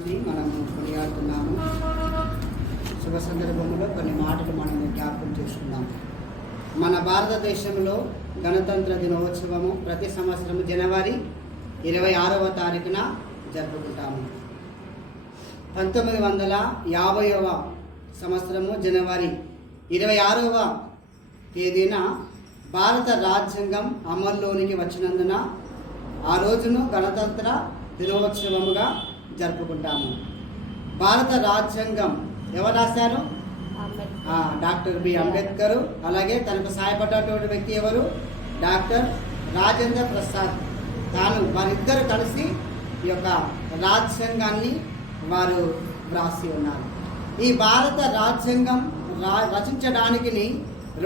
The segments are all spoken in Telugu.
రాత్రి మనము కొనియాడుతున్నాము. శుభ సందర్భంలో కొన్ని మాటలు మనం జ్ఞాపకం చేసుకుందాం. మన భారతదేశంలో గణతంత్ర దినోత్సవము ప్రతి సంవత్సరం జనవరి 26వ తారీఖున జరుపుకుంటాము. 1950వ సంవత్సరము జనవరి 26వ తేదీన భారత రాజ్యాంగం అమల్లోనికి వచ్చినందున ఆ రోజును గణతంత్ర దినోత్సవముగా జరుపుకుంటాము. భారత రాజ్యాంగం ఎవరు రాశారు? Doctor B Ambedkar. అలాగే తనకు సహాయపడ్డటువంటి వ్యక్తి ఎవరు? డాక్టర్ రాజేంద్ర ప్రసాద్. వారిద్దరు కలిసి ఈ యొక్క రాజ్యాంగాన్ని వారు వ్రాసి ఉన్నారు. ఈ భారత రాజ్యాంగం రచించడానికి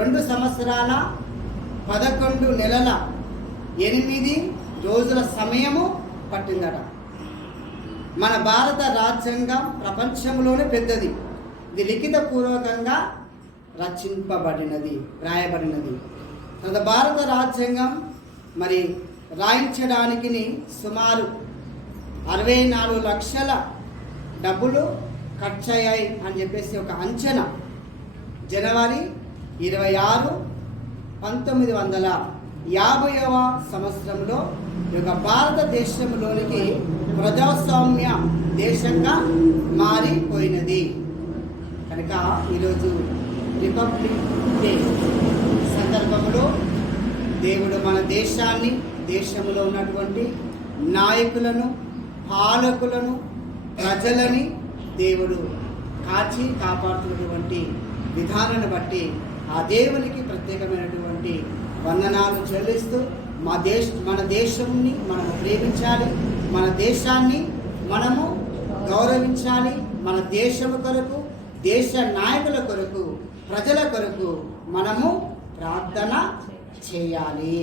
2 సంవత్సరాల 11 నెలల 8 రోజుల సమయము పట్టిందట. మన భారత రాజ్యాంగం ప్రపంచంలోనే పెద్దది. ఇది లిఖిత పూర్వకంగా రాయబడినది. భారత రాజ్యాంగం మరి రాయించడానికి సుమారు 64 లక్షల డబ్బులు ఖర్చయ్యాయి అని చెప్పేసి ఒక అంచనా. జనవరి 26, 1950వ సంవత్సరంలో ఈ యొక్క భారతదేశంలోనికి ప్రజాస్వామ్య దేశంగా మారిపోయినది. కనుక ఈరోజు రిపబ్లిక్ డే సందర్భంలో దేవుడు మన దేశాన్ని, దేశంలో ఉన్నటువంటి నాయకులను, పాలకులను, ప్రజలని దేవుడు కాపాడుతున్నటువంటి విధానాన్ని బట్టి ఆ దేవునికి ప్రత్యేకమైనటువంటి వందనాలు చెల్లిస్తూ మన దేశాన్ని మనము ప్రేమించాలి, మన దేశాన్ని మనము గౌరవించాలి. మన దేశము కొరకు, దేశ నాయకుల కొరకు, ప్రజల కొరకు మనము ప్రార్థన చేయాలి.